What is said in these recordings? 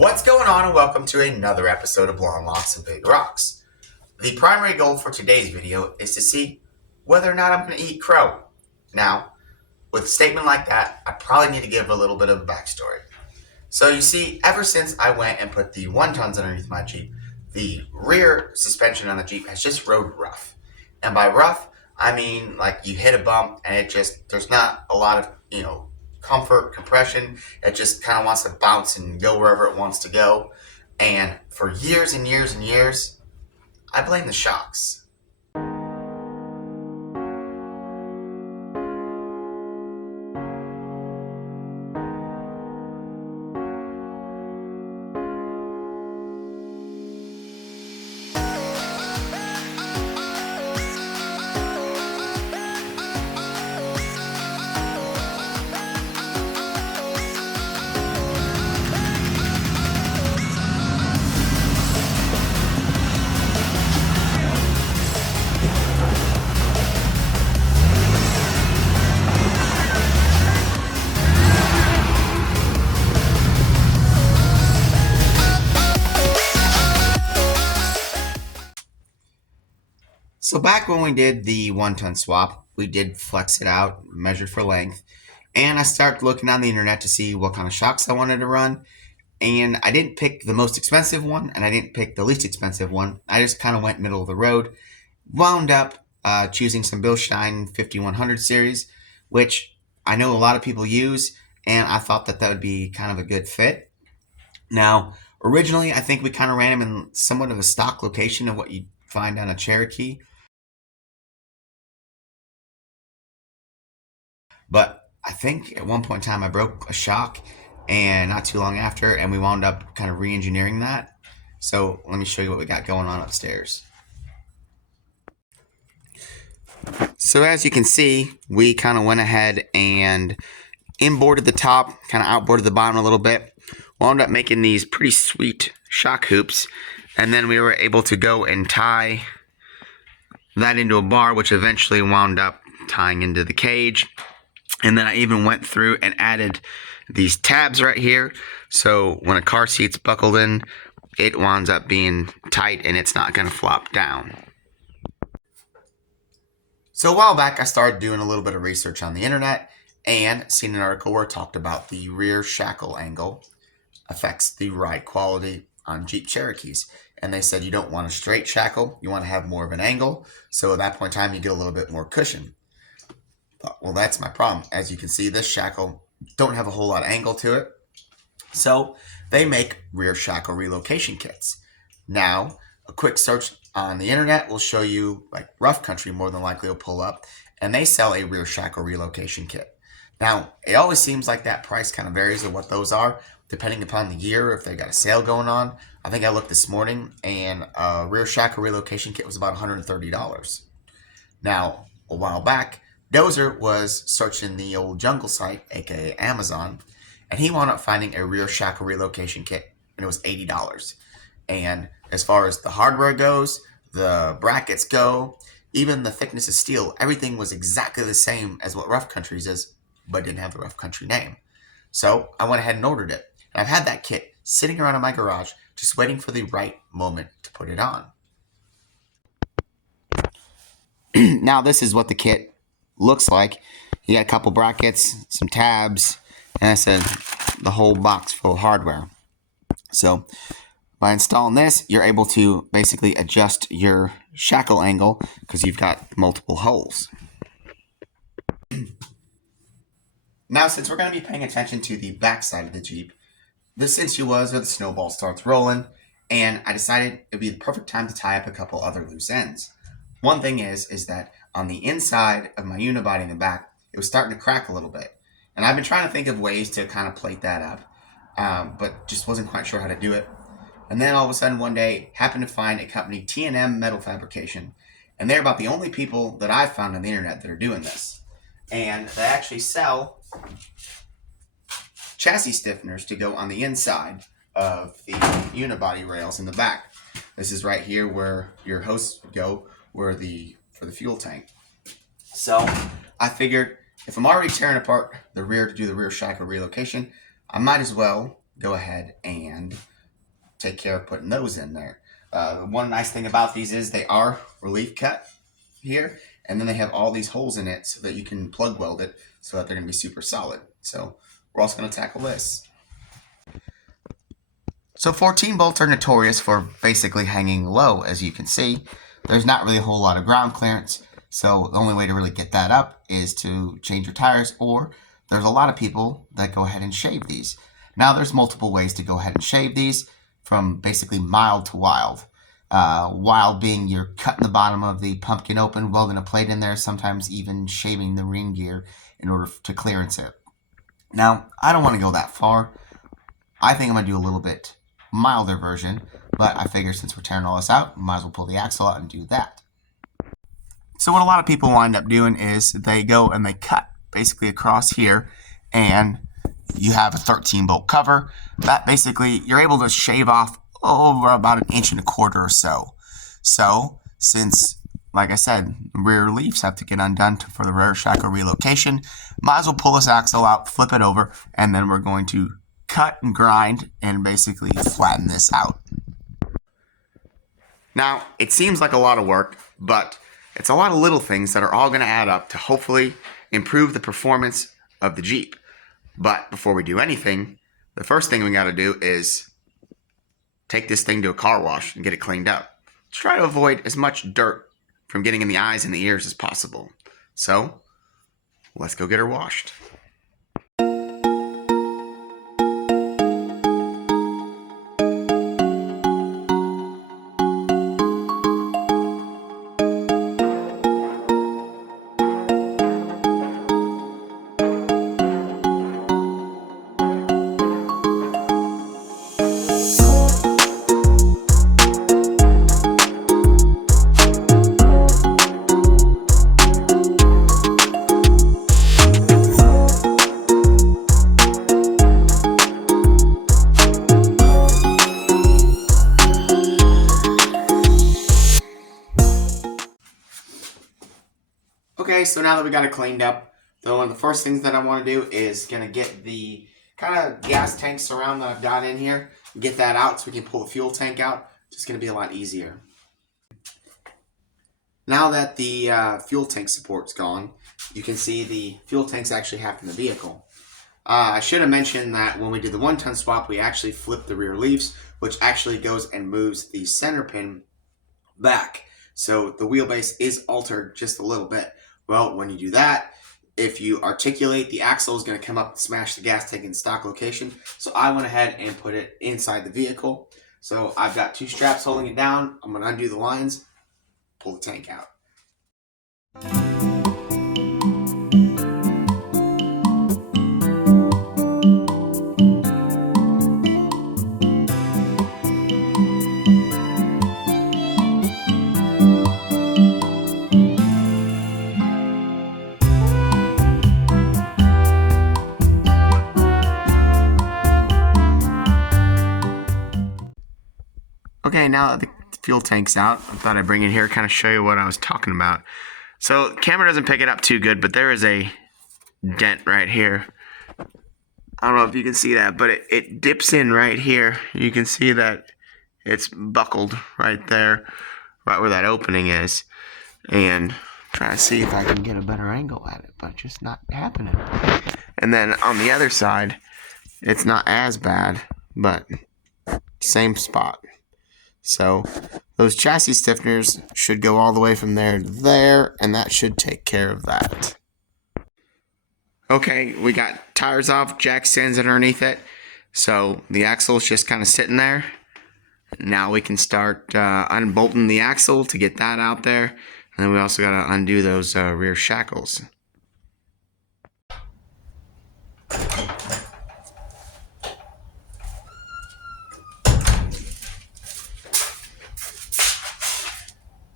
What's going on, and welcome to another episode of Long Locks and Big Rocks. The primary goal for today's video is to see whether or not I'm going to eat crow. Now, with a statement like that, I probably need to give a little bit of a backstory. So you see, ever since I went and put the 1-tons underneath my Jeep, the rear suspension on the Jeep has just rode rough. And by rough, I mean like you hit a bump and there's not a lot of, comfort, compression. It just kind of wants to bounce and go wherever it wants to go. And for years and years and years, I blame the shocks. So back when we did the 1-ton swap, we did flex it out, measured for length, and I started looking on the internet to see what kind of shocks I wanted to run. And I didn't pick the most expensive one, and I didn't pick the least expensive one. I just kind of went middle of the road. Wound up choosing some Bilstein 5100 series, which I know a lot of people use, and I thought that would be kind of a good fit. Now, originally, I think we kind of ran them in somewhat of a stock location of what you'd find on a Cherokee. But I think at one point in time I broke a shock, and not too long after, and we wound up kind of re-engineering that. So let me show you what we got going on upstairs. So as you can see, we kind of went ahead and inboarded the top, kind of outboarded the bottom a little bit. Wound up making these pretty sweet shock hoops, and then we were able to go and tie that into a bar, which eventually wound up tying into the cage. And then I even went through and added these tabs right here. So when a car seat's buckled in, it winds up being tight and it's not going to flop down. So a while back, I started doing a little bit of research on the internet and seen an article where it talked about the rear shackle angle affects the ride quality on Jeep Cherokees. And they said you don't want a straight shackle, you want to have more of an angle. So at that point in time, you get a little bit more cushion. Well, that's my problem. As you can see, this shackle don't have a whole lot of angle to it. So they make rear shackle relocation kits. Now, a quick search on the internet will show you, like Rough Country more than likely will pull up, and they sell a rear shackle relocation kit. Now, it always seems like that price kind of varies of what those are, depending upon the year, if they got a sale going on. I think I looked this morning, and a rear shackle relocation kit was about $130. Now, a while back, Dozer was searching the old jungle site, aka Amazon, and he wound up finding a rear shackle relocation kit, and it was $80. And as far as the hardware goes, the brackets go, even the thickness of steel, everything was exactly the same as what Rough Country's is, but didn't have the Rough Country name. So I went ahead and ordered it. And I've had that kit sitting around in my garage, just waiting for the right moment to put it on. Now this is what the kit looks like. You got a couple brackets, some tabs, and I said the whole box full of hardware. So by installing this, you're able to basically adjust your shackle angle because you've got multiple holes. Now, since we're going to be paying attention to the back side of the Jeep, this issue was where the snowball starts rolling, and I decided it would be the perfect time to tie up a couple other loose ends. One thing is that on the inside of my unibody in the back, it was starting to crack a little bit. And I've been trying to think of ways to kind of plate that up, but just wasn't quite sure how to do it. And then all of a sudden one day, happened to find a company, T&M Metal Fabrication. And they're about the only people that I've found on the internet that are doing this. And they actually sell chassis stiffeners to go on the inside of the unibody rails in the back. This is right here where your hose would go, for the fuel tank. So I figured if I'm already tearing apart the rear to do the rear shackle relocation, I might as well go ahead and take care of putting those in there. One nice thing about these is they are relief cut here, and then they have all these holes in it so that you can plug weld it so that they're going to be super solid. So we're also going to tackle this. So 14 bolts are notorious for basically hanging low, as you can see. There's not really a whole lot of ground clearance, so the only way to really get that up is to change your tires, or there's a lot of people that go ahead and shave these. Now there's multiple ways to go ahead and shave these, from basically mild to wild. Wild being you're cutting the bottom of the pumpkin open, welding a plate in there, sometimes even shaving the ring gear in order to clearance it. Now, I don't want to go that far. I think I'm going to do a little bit milder version, but I figure since we're tearing all this out, we might as well pull the axle out and do that. So what a lot of people wind up doing is they go and they cut basically across here, and you have a 13 bolt cover that basically you're able to shave off over about 1.25 inches or so. So since, like I said, rear leaves have to get undone for the rear shackle relocation, might as well pull this axle out, flip it over, and then we're going to cut and grind and basically flatten this out. Now, it seems like a lot of work, but it's a lot of little things that are all going to add up to hopefully improve the performance of the Jeep. But before we do anything, the first thing we got to do is take this thing to a car wash and get it cleaned up. Try to avoid as much dirt from getting in the eyes and the ears as possible. So, let's go get her washed. Okay, so now that we got it cleaned up, one of the first things that I want to do is going to get the kind of gas tank surround that I've got in here, get that out so we can pull the fuel tank out. It's going to be a lot easier. Now that the fuel tank support's gone, you can see the fuel tank's actually half in the vehicle. I should have mentioned that when we did the 1-ton swap, we actually flipped the rear leaves, which actually goes and moves the center pin back. So the wheelbase is altered just a little bit. Well, when you do that, if you articulate, the axle is going to come up and smash the gas tank in stock location. So I went ahead and put it inside the vehicle. So I've got 2 straps holding it down. I'm going to undo the lines, pull the tank out. Okay, now that the fuel tank's out, I thought I'd bring it here, kind of show you what I was talking about. So the camera doesn't pick it up too good, but there is a dent right here. I don't know if you can see that, but it dips in right here. You can see that it's buckled right there, right where that opening is. And trying to see if I can get a better angle at it, but just not happening. And then on the other side, it's not as bad, but same spot. So those chassis stiffeners should go all the way from there to there, and that should take care of that. Okay, we got tires off, jack stands underneath it, so the axle is just kind of sitting there. Now we can start unbolting the axle to get that out there, and then we also got to undo those rear shackles.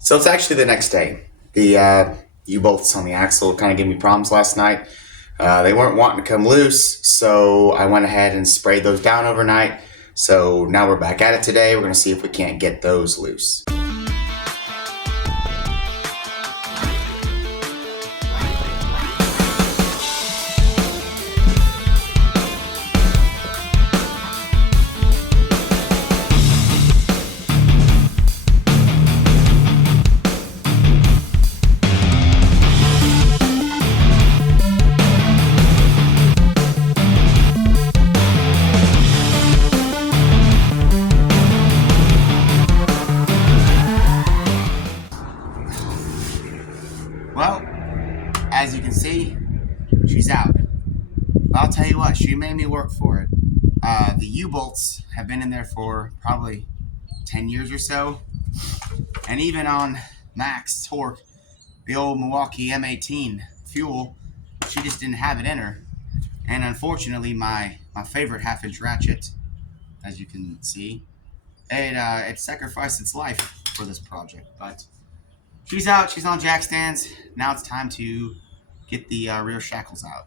So it's actually the next day. The U-bolts on the axle kind of gave me problems last night. They weren't wanting to come loose, so I went ahead and sprayed those down overnight. So now we're back at it today. We're going to see if we can't get those loose. you made me work for it. The U-bolts have been in there for probably 10 years or so. And even on max torque, the old Milwaukee M18 fuel, she just didn't have it in her. And unfortunately, my favorite half-inch ratchet, as you can see, it sacrificed its life for this project. But she's out, she's on jack stands. Now it's time to get the rear shackles out.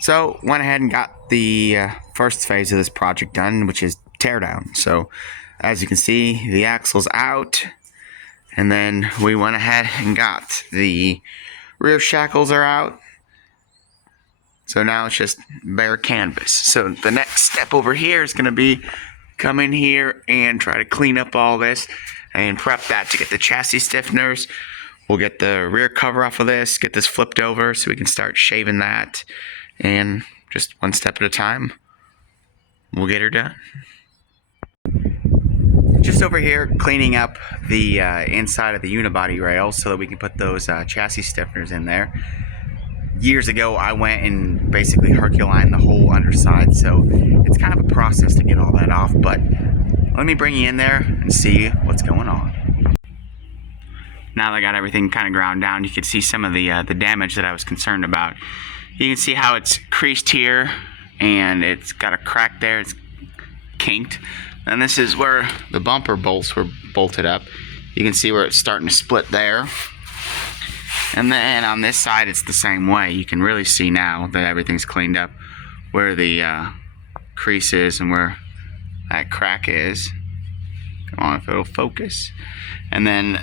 So went ahead and got the first phase of this project done, which is teardown. So as you can see, the axle's out, and then we went ahead and got the rear shackles are out. So now it's just bare canvas. So the next step over here is going to be come in here and try to clean up all this and prep that to get the chassis stiffeners. We'll get the rear cover off of this, get this flipped over so we can start shaving that. And just one step at a time, we'll get her done. Just over here cleaning up the inside of the unibody rails so that we can put those chassis stiffeners in there. Years ago, I went and basically Herculined the whole underside, so it's kind of a process to get all that off, but let me bring you in there and see what's going on. Now that I got everything kind of ground down, you can see some of the damage that I was concerned about. You can see how it's creased here, and it's got a crack there, it's kinked. And this is where the bumper bolts were bolted up. You can see where it's starting to split there. And then on this side, it's the same way. You can really see now that everything's cleaned up where the crease is and where that crack is. Come on, if it'll focus. And then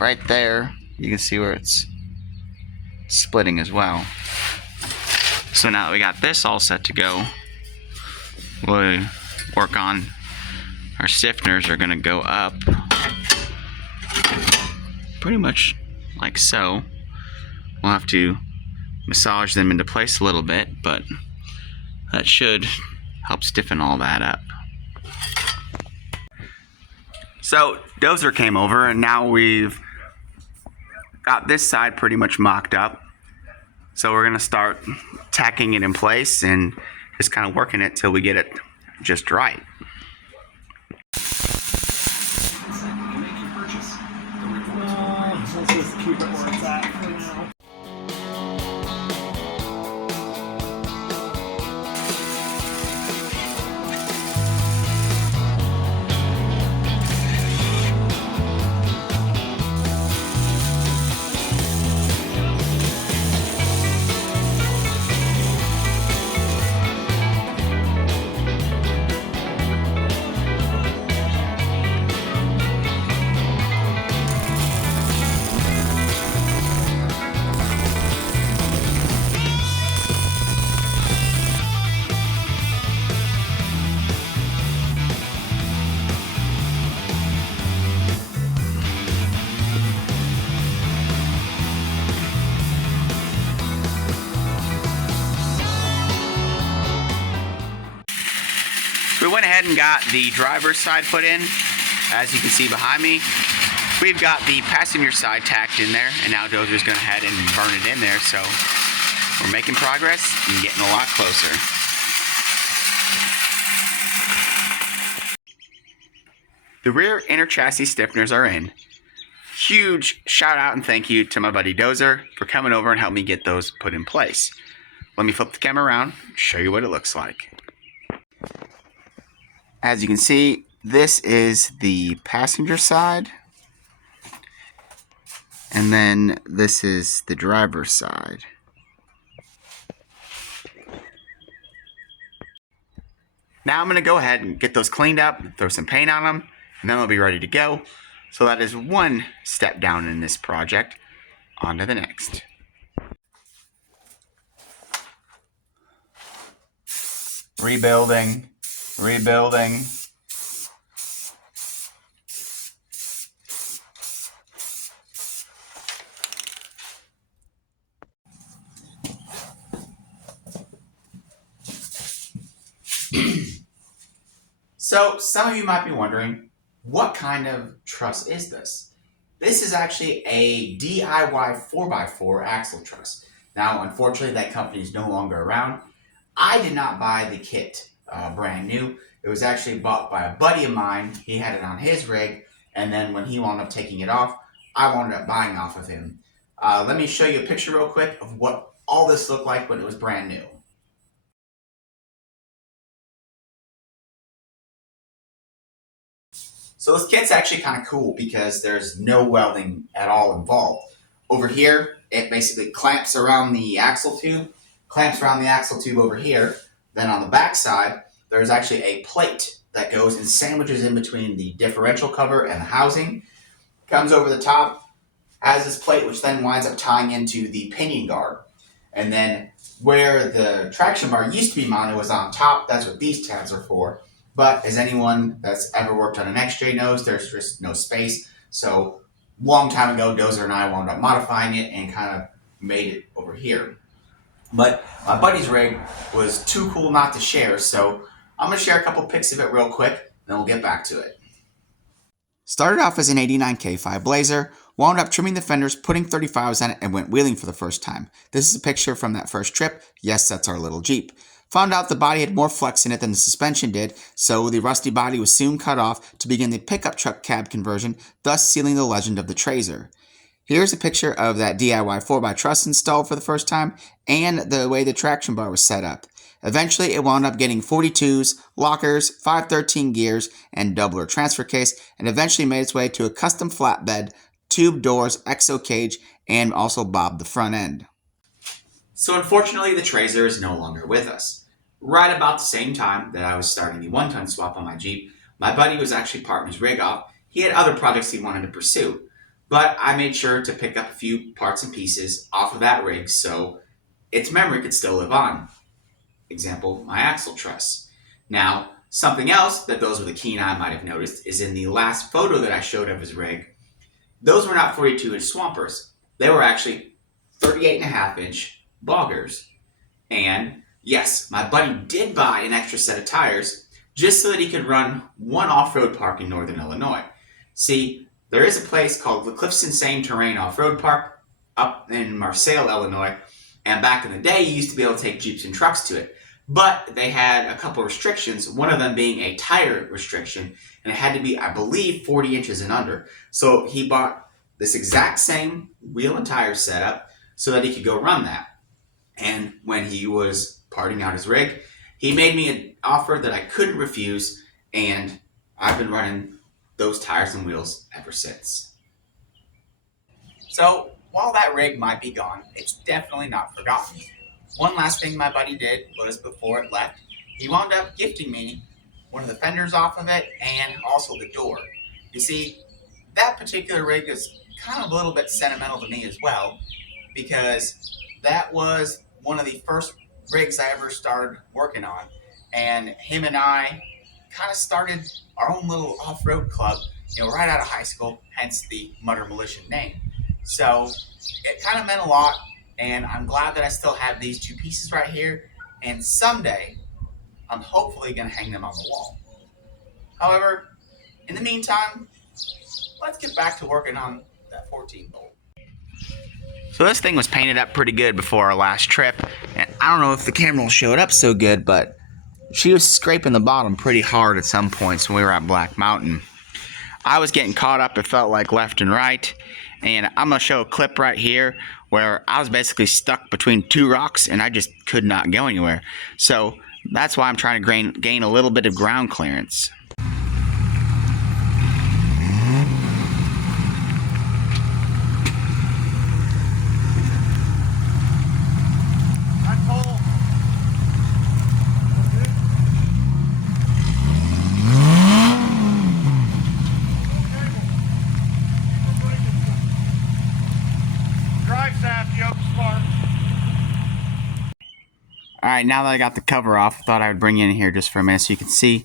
right there, you can see where it's splitting as well. So now that we got this all set to go, we'll work on our stiffeners are going to go up pretty much like so. We'll have to massage them into place a little bit, but that should help stiffen all that up. So Dozer came over, and now we've got this side pretty much mocked up. So we're going to start tacking it in place and just kind of working it till we get it just right. Let's just keep it where it's at for now. We went ahead and got the driver's side put in. As you can see behind me, we've got the passenger side tacked in there, and now Dozer's going ahead and burn it in there, so we're making progress and getting a lot closer. The rear inner chassis stiffeners are in. Huge shout out and thank you to my buddy Dozer for coming over and helping me get those put in place. Let me flip the camera around and show you what it looks like. As you can see, this is the passenger side, and then this is the driver's side. Now I'm going to go ahead and get those cleaned up, throw some paint on them, and then they'll be ready to go. So that is one step down in this project. On to the next. Rebuilding. So some of you might be wondering, what kind of truss is this? This is actually a DIY 4x4 axle truss. Now, unfortunately, that company is no longer around. I did not buy the kit brand new. It was actually bought by a buddy of mine. He had it on his rig, and then when he wound up taking it off, I wound up buying off of him. Let me show you a picture real quick of what all this looked like when it was brand new. So this kit's actually kind of cool because there's no welding at all involved. Over here, it basically clamps around the axle tube, over here. Then on the back side, there's actually a plate that goes and sandwiches in between the differential cover and the housing. Comes over the top, has this plate which then winds up tying into the pinion guard. And then where the traction bar used to be mounted was on top. That's what these tabs are for. But as anyone that's ever worked on an XJ knows, there's just no space. So long time ago, Dozer and I wound up modifying it and kind of made it over here. But my buddy's rig was too cool not to share, so I'm going to share a couple pics of it real quick, then we'll get back to it. Started off as an 89K5 Blazer, wound up trimming the fenders, putting 35s on it, and went wheeling for the first time. This is a picture from that first trip. Yes, that's our little Jeep. Found out the body had more flex in it than the suspension did, so the rusty body was soon cut off to begin the pickup truck cab conversion, thus sealing the legend of the Trazer. Here's a picture of that DIY 4x truss installed for the first time, and the way the traction bar was set up. Eventually, it wound up getting 42s, lockers, 513 gears, and doubler transfer case, and eventually made its way to a custom flatbed, tube doors, exo cage, and also bobbed the front end. So unfortunately, the Trazer is no longer with us. Right about the same time that I was starting the 1-ton swap on my Jeep, my buddy was actually parting his rig off. He had other projects he wanted to pursue, but I made sure to pick up a few parts and pieces off of that rig so its memory could still live on. Example, my axle truss. Now, something else that those with a keen eye might have noticed is in the last photo that I showed of his rig, those were not 42-inch swampers. They were actually 38.5-inch boggers. And yes, my buddy did buy an extra set of tires just so that he could run one off-road park in northern Illinois. See, there is a place called the Cliffs Insane Terrain Off-Road Park up in Marseille, Illinois, and back in the day you used to be able to take Jeeps and trucks to it. But they had a couple restrictions, one of them being a tire restriction, and it had to be, I believe, 40 inches and under. So he bought this exact same wheel and tire setup so that he could go run that. And when he was parting out his rig, he made me an offer that I couldn't refuse, and I've been running those tires and wheels ever since. So while that rig might be gone, it's definitely not forgotten. One last thing my buddy did was before it left, he wound up gifting me one of the fenders off of it and also the door. You see, that particular rig is kind of a little bit sentimental to me as well, because that was one of the first rigs I ever started working on, and him and I kind of started our own little off-road club, right out of high school, hence the Mutter Militia name. So it kind of meant a lot, and I'm glad that I still have these two pieces right here, and someday I'm hopefully going to hang them on the wall. However, in the meantime, let's get back to working on that 14 bolt. So this thing was painted up pretty good before our last trip, and I don't know if the camera will show it up so good, but she was scraping the bottom pretty hard at some points when we were at Black Mountain. I was getting caught up, it felt like, left and right, and I'm going to show a clip right here where I was basically stuck between two rocks and I just could not go anywhere. So that's why I'm trying to gain a little bit of ground clearance. Alright, now that I got the cover off, I thought I would bring you in here just for a minute so you can see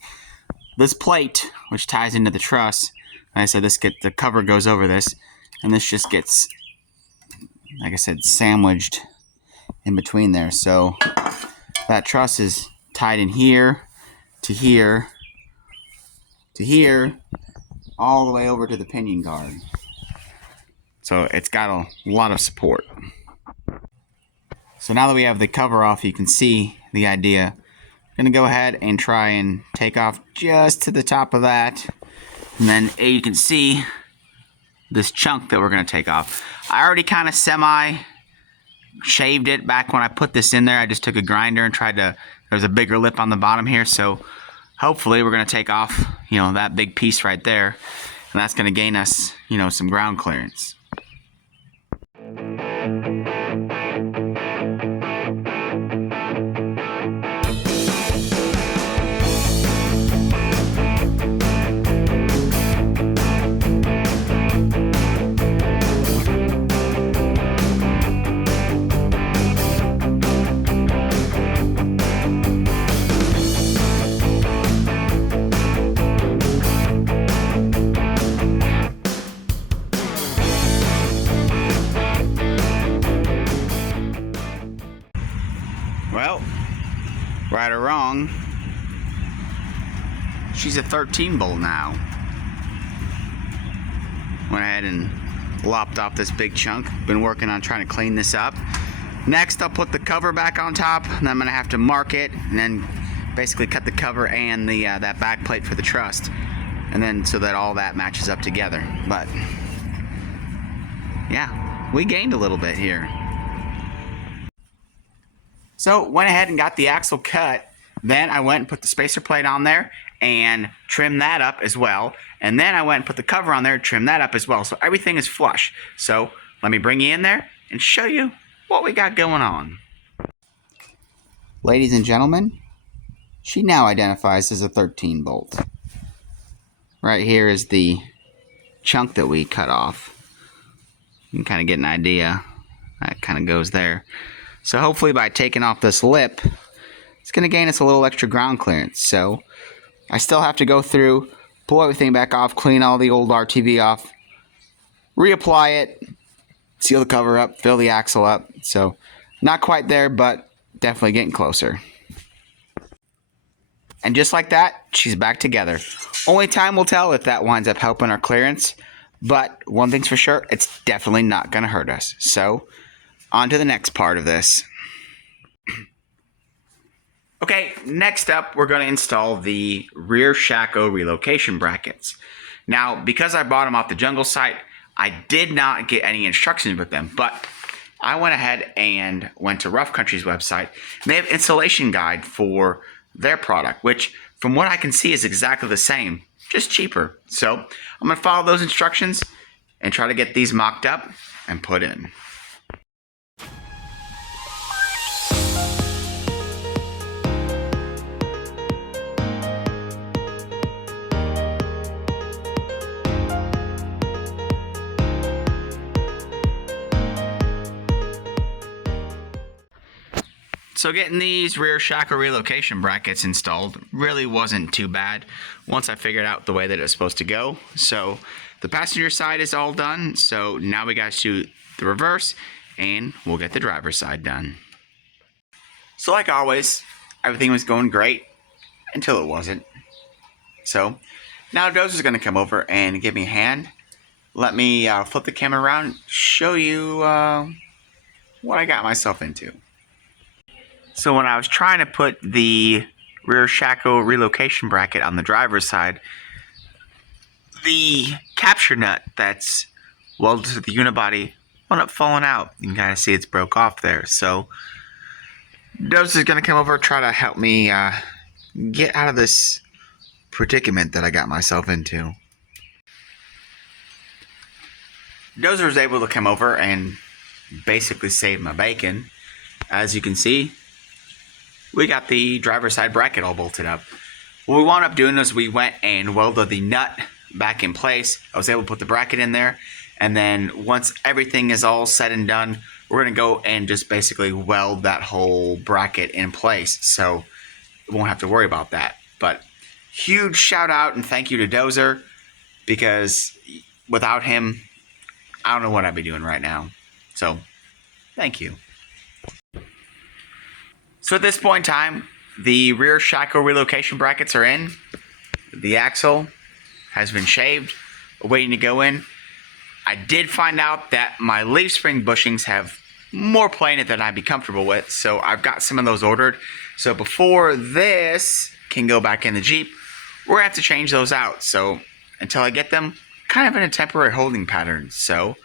this plate, which ties into the truss. Like I said, the cover goes over this, and this just gets, like I said, sandwiched in between there. So that truss is tied in here, to here, to here, all the way over to the pinion guard. So it's got a lot of support. So now that we have the cover off, you can see the idea. I'm going to go ahead and try and take off just to the top of that. And then you can see this chunk that we're going to take off. I already kind of shaved it back when I put this in there. I just took a grinder and tried to, there's a bigger lip on the bottom here. So hopefully we're going to take off, that big piece right there. And that's going to gain us, some ground clearance. Well, right or wrong, she's a 13 bolt now. Went ahead and lopped off this big chunk. Been working on trying to clean this up. Next, I'll put the cover back on top, and I'm gonna have to mark it, and then basically cut the cover and the that back plate for the truss, and then so that all that matches up together. But yeah, we gained a little bit here. So went ahead and got the axle cut. Then I went and put the spacer plate on there and trimmed that up as well. And then I went and put the cover on there and trimmed that up as well. So everything is flush. So let me bring you in there and show you what we got going on. Ladies and gentlemen, she now identifies as a 13 bolt. Right here is the chunk that we cut off. You can kind of get an idea. That kind of goes there. So hopefully by taking off this lip, it's going to gain us a little extra ground clearance. So I still have to go through, pull everything back off, clean all the old RTV off, reapply it, seal the cover up, fill the axle up. So not quite there, but definitely getting closer. And just like that, she's back together. Only time will tell if that winds up helping our clearance. But one thing's for sure, it's definitely not going to hurt us. So on to the next part of this. Okay, next up, we're going to install the rear Shako relocation brackets. Now, because I bought them off the Jungle site, I did not get any instructions with them, but I went ahead and went to Rough Country's website, and they have installation guide for their product, which from what I can see is exactly the same, just cheaper. So I'm going to follow those instructions and try to get these mocked up and put in. So getting these rear Shako relocation brackets installed really wasn't too bad once I figured out the way that it's supposed to go. So the passenger side is all done, so now we got to shoot the reverse and we'll get the driver's side done. So like always, everything was going great until it wasn't. So now Dozer's going to come over and give me a hand. Let me flip the camera around, show you what I got myself into. So when I was trying to put the rear Shako relocation bracket on the driver's side, the capture nut that's welded to the unibody wound up falling out. You can kind of see it's broke off there. So Dozer's going to come over and try to help me get out of this predicament that I got myself into. Dozer was able to come over and basically save my bacon. As you can see, we got the driver's side bracket all bolted up. What we wound up doing is we went and welded the nut back in place. I was able to put the bracket in there, and then once everything is all said and done, we're going to go and just basically weld that whole bracket in place, so we won't have to worry about that. But huge shout out and thank you to Dozer, because without him, I don't know what I'd be doing right now. So thank you. So at this point in time, the rear Shako relocation brackets are in. The axle has been shaved, waiting to go in. I did find out that my leaf spring bushings have more planet than I'd be comfortable with. So I've got some of those ordered. So before this can go back in the Jeep, we're gonna have to change those out. So until I get them, kind of in a temporary holding pattern. So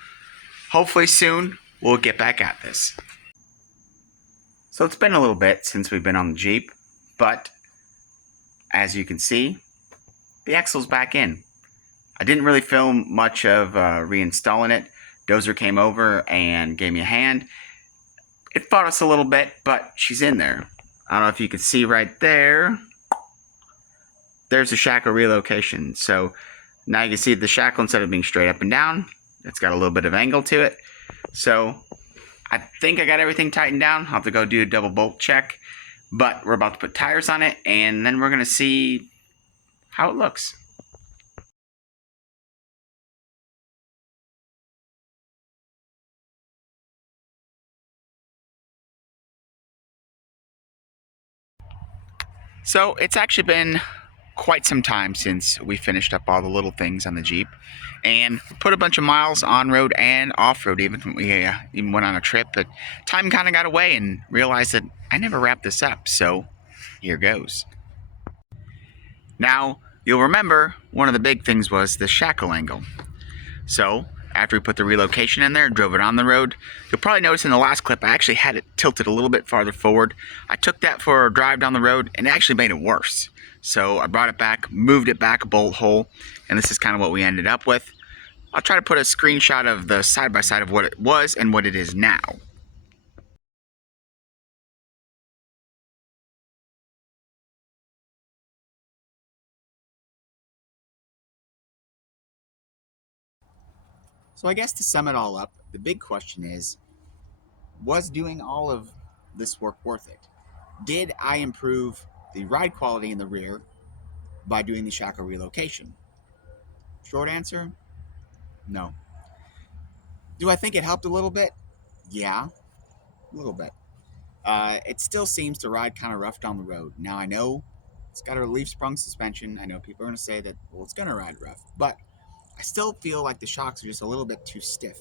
hopefully soon we'll get back at this. So it's been a little bit since we've been on the Jeep, but as you can see, the axle's back in. I didn't really film much of reinstalling it. Dozer came over and gave me a hand. It fought us a little bit, but she's in there. I don't know if you can see right there. There's the shackle relocation. So now you can see the shackle, instead of being straight up and down, it's got a little bit of angle to it. So I think I got everything tightened down. I'll have to go do a double bolt check. But we're about to put tires on it, and then we're going to see how it looks. So it's actually been quite some time since we finished up all the little things on the Jeep and put a bunch of miles on road and off road. Even we even went on a trip, but time kind of got away and realized that I never wrapped this up. So here goes. Now you'll remember one of the big things was the shackle angle. So after we put the relocation in there and drove it on the road, you'll probably notice in the last clip I actually had it tilted a little bit farther forward. I took that for a drive down the road and it actually made it worse. So I brought it back, moved it back a bolt hole, and this is kind of what we ended up with. I'll try to put a screenshot of the side-by-side of what it was and what it is now. So I guess to sum it all up, the big question is, was doing all of this work worth it? Did I improve the ride quality in the rear by doing the shackle relocation? Short answer, no. Do I think it helped a little bit? Yeah, a little bit. It still seems to ride kind of rough down the road. Now I know it's got a leaf sprung suspension. I know people are going to say that, well, it's going to ride rough, but I still feel like the shocks are just a little bit too stiff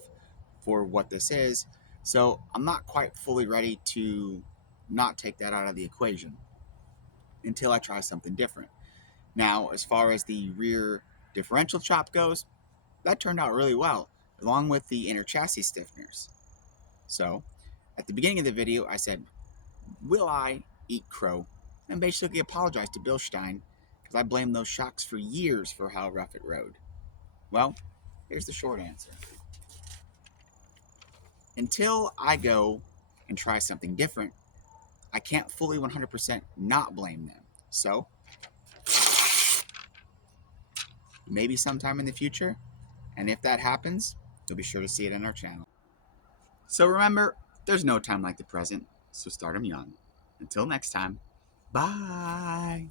for what this is. So I'm not quite fully ready to not take that out of the equation until I try something different. Now, as far as the rear differential chop goes, that turned out really well, along with the inner chassis stiffeners. So, at the beginning of the video, I said, will I eat crow? And basically apologized to Bilstein because I blamed those shocks for years for how rough it rode. Well, here's the short answer. Until I go and try something different, I can't fully 100% not blame them. So, maybe sometime in the future, and if that happens, you'll be sure to see it on our channel. So remember, there's no time like the present, so start them young. Until next time, bye!